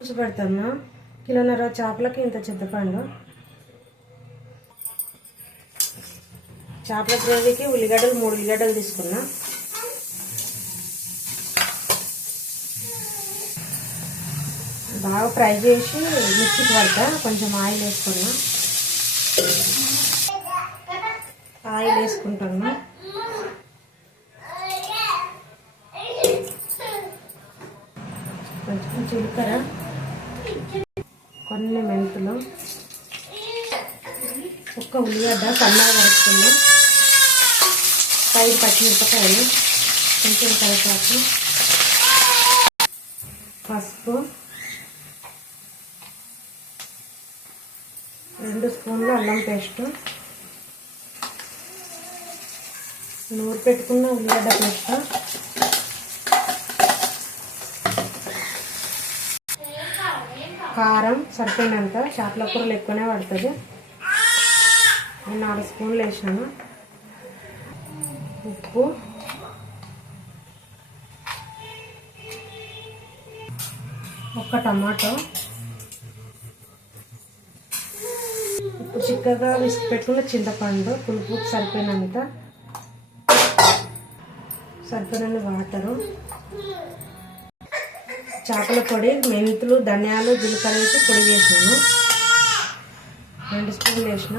పులుసు పెడతాము. కిలోన్నర చేపలకి ఇంత చింతపండు. చేపల గ్రేవీకి ఉల్లిగడ్డలు 3 ఉల్లిగడ్డలు తీసుకున్నా. బాగా ఫ్రై చేసి మిక్సీకి పడతా. కొంచెం ఆయిల్ వేసుకున్నా. ఆయిల్ వేసుకుంటాను. కొంచెం జీలకర్ర, కొన్ని మెంతులు, ఒక్క ఉల్లిగడ్డ సన్నగా కలుపుకున్నా. 5 పచ్చిమిరపకాయలు, కొంచెం కరివేపాకు, పసుపు, 2 స్పూన్లు అల్లం పేస్ట్, నూరు పెట్టుకున్న ఉల్లిగడ్డ పేస్ట్, కారం సరిపోయినంత. చేపల కూరలు ఎక్కువనే పడుతుంది. నేను 4 స్పూన్లు వేసాను. ఉప్పు, ఒక టమాటో, ఇప్పుడు చిక్కగా విసికి పెట్టుకున్న చింతపండు, పులుపు సరిపోయినంత వాటరు, చేపల పొడి, మెంతులు, ధనియాలు, జీలకర్ర వేసి పొడి చేసినాను. 2 స్పూన్లు వేసిన.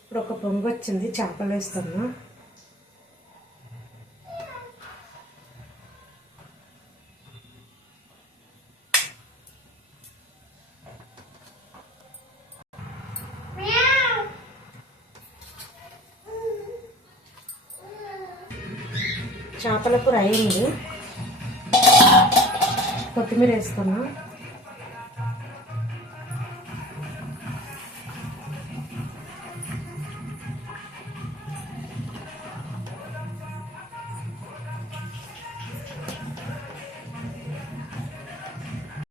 ఇప్పుడు ఒక పొంగు వచ్చింది. చేపలు వేస్తున్నా. చేపల కూర అయింది. కొత్తిమీర వేసుకున్నా.